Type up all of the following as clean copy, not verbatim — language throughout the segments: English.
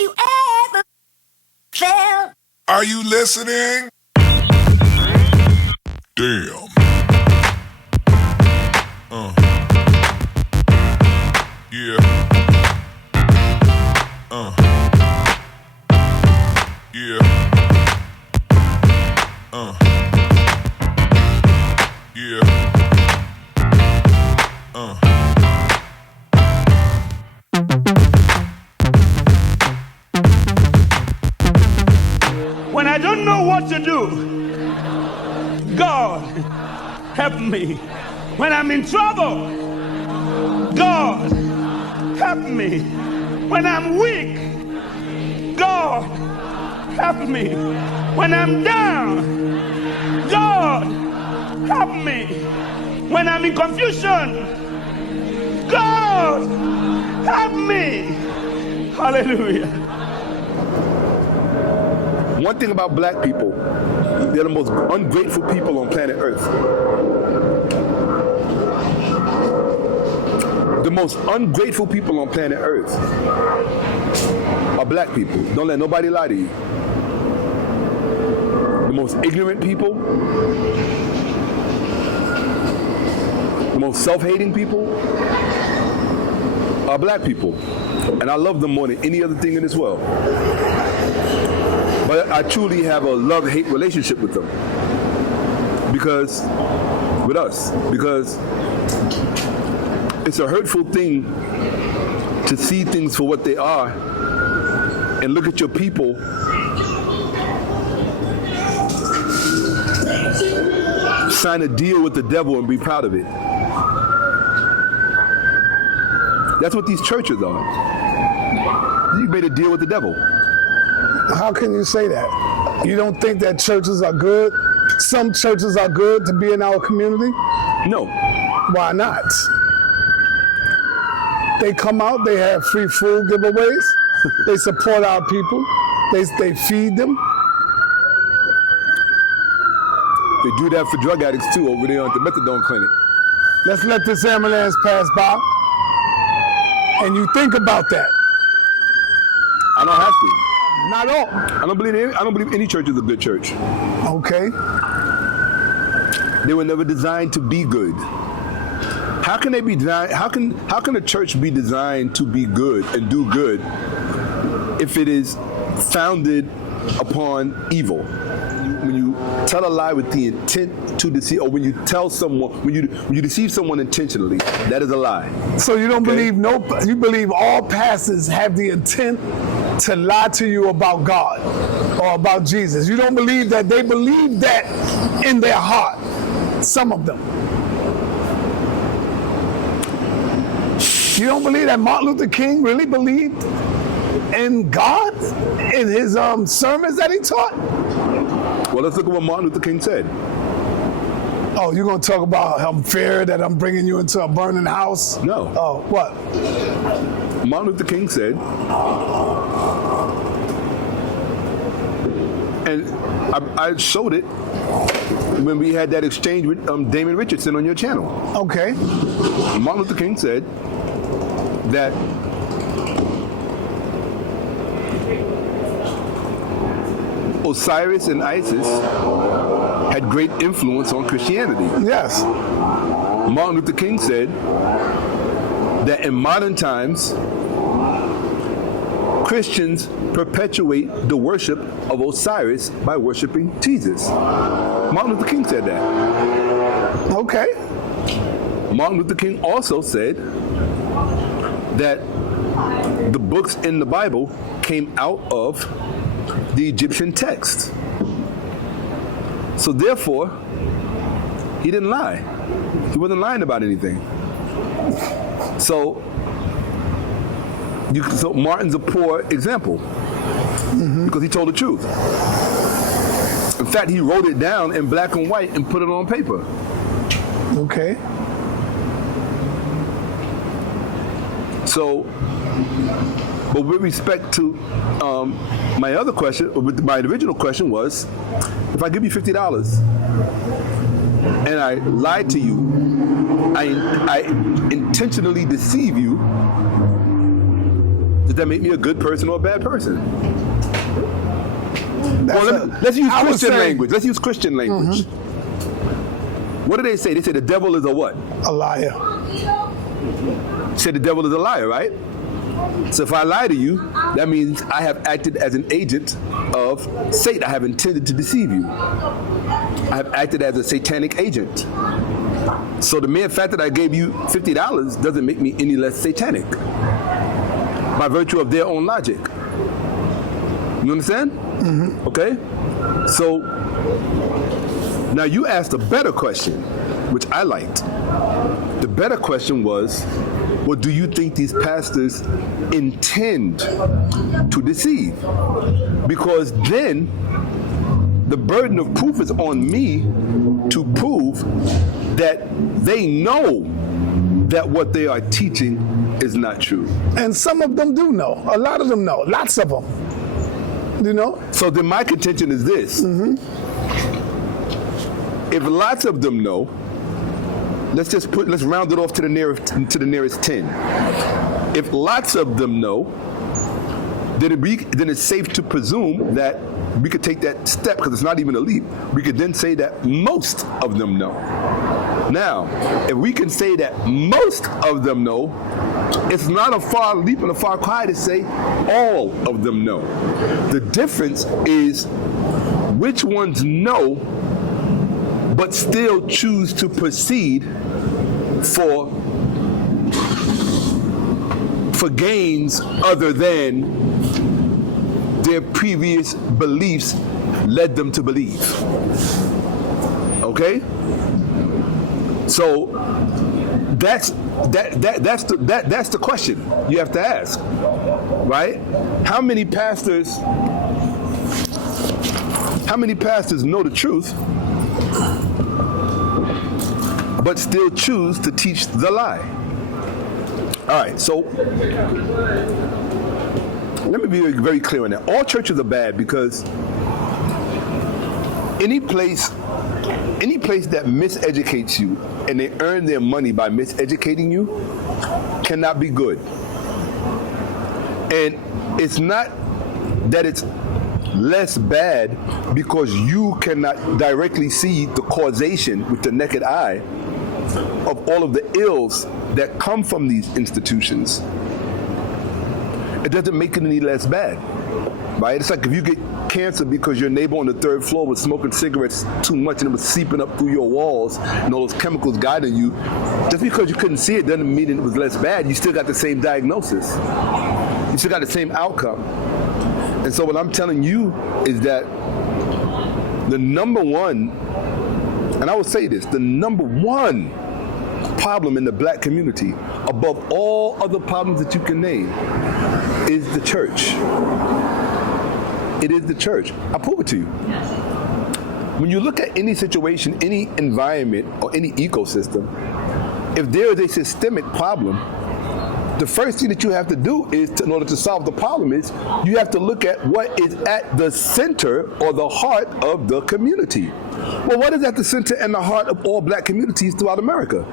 you ever felt. Are you listening? Damn. Yeah. Yeah. Yeah. When I don't know what to do, God, help me. When I'm in trouble, God, help me. When I'm weak, God, help me. When I'm down, God, help me. When I'm in confusion, God, help me. Hallelujah. One thing about black people, they're the most ungrateful people on planet Earth. The most ungrateful people on planet Earth are black people. Don't let nobody lie to you. The most ignorant people, the most self-hating people are black people. And I love them more than any other thing in this world. But I truly have a love-hate relationship with them. Because it's a hurtful thing to see things for what they are and look at your people sign a deal with the devil and be proud of it. That's what these churches are. You made a deal with the devil. How can you say that? You don't think that churches are good? Some churches are good to be in our community? No. Why not? They come out, they have free food giveaways, they support our people, they feed them. They do that for drug addicts too over there at the methadone clinic. Let's let this ambulance pass by. And you think about that. I don't have to. Not all. I don't believe any church is a good church. Okay. They were never designed to be good. How can they be designed? How can a church be designed to be good and do good if it is founded upon evil? When you tell a lie with the intent to deceive, or when you tell someone, when you deceive someone intentionally, that is a lie. So you don't believe you believe all pastors have the intent to lie to you about God or about Jesus. You don't believe that they believe that in their heart. Some of them. You don't believe that Martin Luther King really believed in God in his sermons that he taught? Well, let's look at what Martin Luther King said. Oh, you're going to talk about I'm fair that I'm bringing you into a burning house? No. Oh, what? Martin Luther King said, and I showed it when we had that exchange with Damon Richardson on your channel. Okay. Martin Luther King said that Osiris and Isis had great influence on Christianity. Yes. Martin Luther King said that in modern times, Christians perpetuate the worship of Osiris by worshiping Jesus. Martin Luther King said that. Okay. Martin Luther King also said that the books in the Bible came out of the Egyptian text. So therefore, he didn't lie. He wasn't lying about anything. So Martin's a poor example because he told the truth. In fact, he wrote it down in black and white and put it on paper. Okay. So, but with respect to my other question, my original question was, if I give you $50 and I lie to you, I intentionally deceive you, does that make me a good person or a bad person? Let's use I would Christian say- language. Let's use Christian language. What do they say? They say the devil is a what? A liar. Say the devil is a liar, right? So if I lie to you, that means I have acted as an agent of Satan. I have intended to deceive you. I have acted as a satanic agent. So the mere fact that I gave you $50 doesn't make me any less satanic by virtue of their own logic. You understand? Mm-hmm. Okay? So now you asked a better question, which I liked. The better question was, well, do you think these pastors intend to deceive? Because then the burden of proof is on me to prove that they know that what they are teaching is not true. And some of them do know. A lot of them know. Lots of them. You know? So then my contention is this. If lots of them know, let's round it off to the nearest 10. If lots of them know, then it's safe to presume that we could take that step, because it's not even a leap. We could then say that most of them know. Now, if we can say that most of them know, it's not a far leap and a far cry to say all of them know. The difference is which ones know but still choose to proceed for gains other than their previous beliefs led them to believe. Okay? So that's the question you have to ask, right? How many pastors know the truth but still choose to teach the lie? All right, so let me be very clear on that. All churches are bad because any place that miseducates you and they earn their money by miseducating you cannot be good. And it's not that it's less bad because you cannot directly see the causation with the naked eye of all of the ills that come from these institutions. It doesn't make it any less bad, right? It's like if you get cancer because your neighbor on the third floor was smoking cigarettes too much and it was seeping up through your walls and all those chemicals got in you. Just because you couldn't see it doesn't mean it was less bad. You still got the same diagnosis. You still got the same outcome. And so what I'm telling you is that the number one, and I will say this, the number one problem in the black community, above all other problems that you can name, is the church. It is the church. I'll prove it to you. When you look at any situation, any environment, or any ecosystem, if there is a systemic problem, the first thing that you have to do is, in order to solve the problem, is you have to look at what is at the center or the heart of the community. Well, what is at the center and the heart of all black communities throughout America?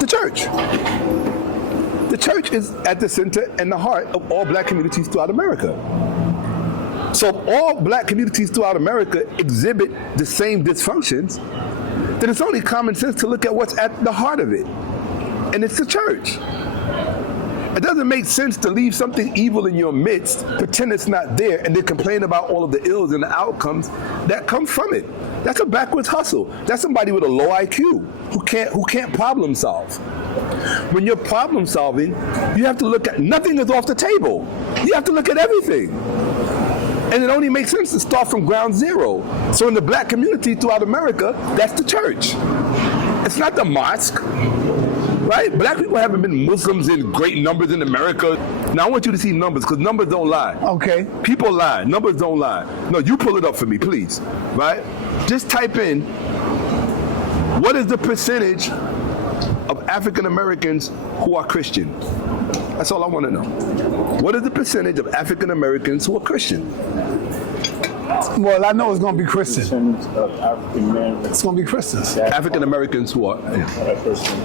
The church. The church is at the center and the heart of all black communities throughout America. So if all black communities throughout America exhibit the same dysfunctions, then it's only common sense to look at what's at the heart of it. And it's the church. It doesn't make sense to leave something evil in your midst, pretend it's not there, and then complain about all of the ills and the outcomes that come from it. That's a backwards hustle. That's somebody with a low IQ who can't problem solve. When you're problem solving, you have to look at, nothing is off the table. You have to look at everything. And it only makes sense to start from ground zero. So in the black community throughout America, that's the church. It's not the mosque, right? Black people haven't been Muslims in great numbers in America. Now I want you to see numbers, because numbers don't lie. Okay. People lie, numbers don't lie. No, you pull it up for me, please, right? Just type in, what is the percentage of African Americans who are Christian? That's all I want to know. What is the percentage of African Americans who are Christian? Well, I know it's going to be Christian. Percentage of African Americans. It's going to be Christians. African Americans who are. Christian.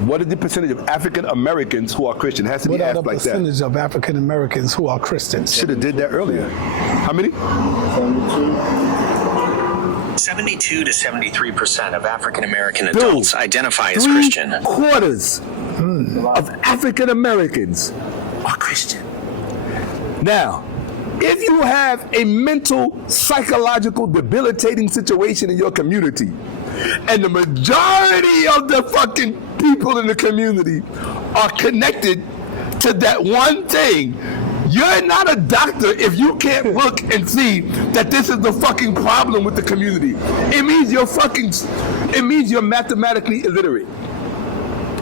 What is the percentage of African Americans who are Christian? It has to be What are asked the like that. percentage of African Americans who are Christians? Should have did that earlier. How many? 72 to 73% of African American adults identify as Christian. 3/4 of African Americans are Christian. Now, if you have a mental, psychological, debilitating situation in your community, and the majority of the fucking people in the community are connected to that one thing, you're not a doctor if you can't look and see that this is the fucking problem with the community. It means you're mathematically illiterate.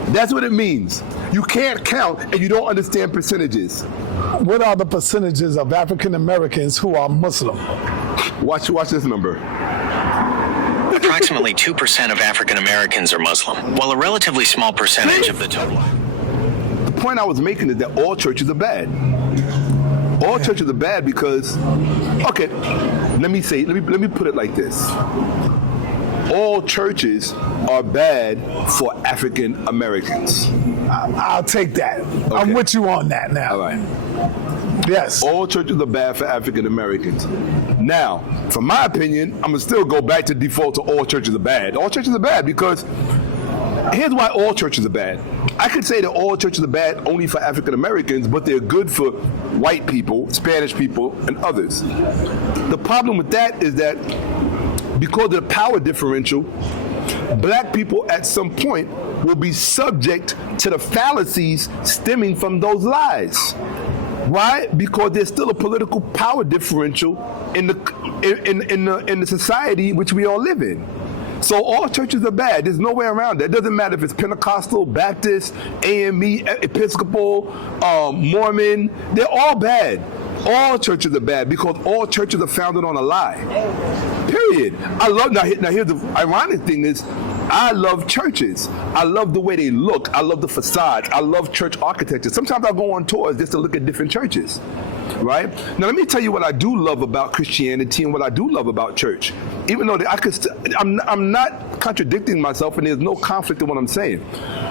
That's what it means. You can't count and you don't understand percentages. What are the percentages of African Americans who are Muslim? Watch this number. Approximately 2% of African Americans are Muslim, while a relatively small percentage of the total. The point I was making is that all churches are bad. All churches are bad because, okay, let me put it like this. All churches are bad for African Americans. I'll take that. Okay. I'm with you on that now. All right. Yes. All churches are bad for African Americans. Now, from my opinion, I'm gonna still go back to default to all churches are bad. All churches are bad because here's why all churches are bad. I could say that all churches are bad only for African Americans, but they're good for white people, Spanish people, and others. The problem with that is that because of the power differential, black people at some point will be subject to the fallacies stemming from those lies. Why? Because there's still a political power differential in the society which we all live in. So all churches are bad. There's no way around that. It doesn't matter if it's Pentecostal, Baptist, AME, Episcopal, Mormon. They're all bad. All churches are bad because all churches are founded on a lie. Period. Now here's the ironic thing is, I love churches. I love the way they look. I love the facades. I love church architecture. Sometimes I go on tours just to look at different churches, right? Now let me tell you what I do love about Christianity and what I do love about church. Even though I'm not contradicting myself and there's no conflict in what I'm saying.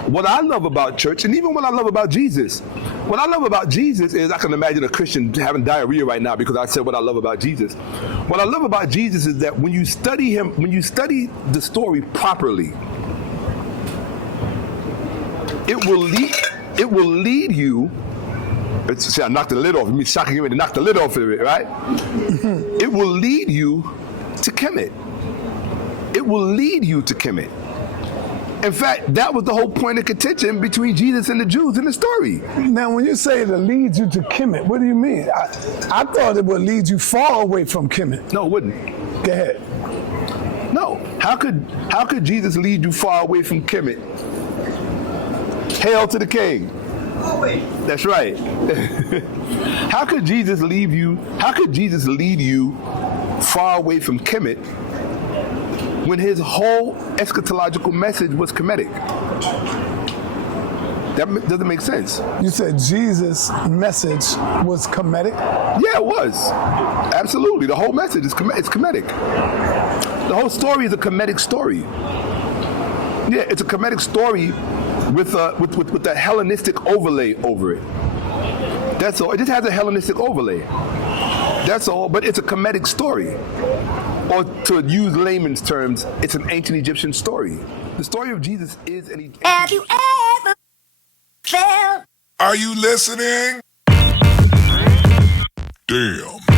What I love about church, and even what I love about Jesus, what I love about Jesus is, I can imagine a Christian having diarrhea right now because I said what I love about Jesus. What I love about Jesus is that when you study him, when you study the story properly, it will lead you. See, I knocked the lid off. Me, Shakka getting ready to knock the lid off of it, right? It will lead you to Kemet. It will lead you to Kemet. In fact, that was the whole point of contention between Jesus and the Jews in the story. Now, when you say it leads you to Kemet, what do you mean? I thought it would lead you far away from Kemet. No, it wouldn't. Go ahead. No. How could Jesus lead you far away from Kemet? Hail to the King. That's right. How could Jesus lead you far away from Kemet when his whole eschatological message was Kemetic? That doesn't make sense. You said Jesus' message was Kemetic? Yeah, it was. Absolutely. The whole message is Kemetic. The whole story is a Kemetic story. Yeah, it's a Kemetic story with a Hellenistic overlay over it. That's all. It just has a Hellenistic overlay. That's all. But it's a Kemetic story. Or to use layman's terms, it's an ancient Egyptian story. The story of Jesus is an ancient. Have you ever felt? Are you listening? Damn.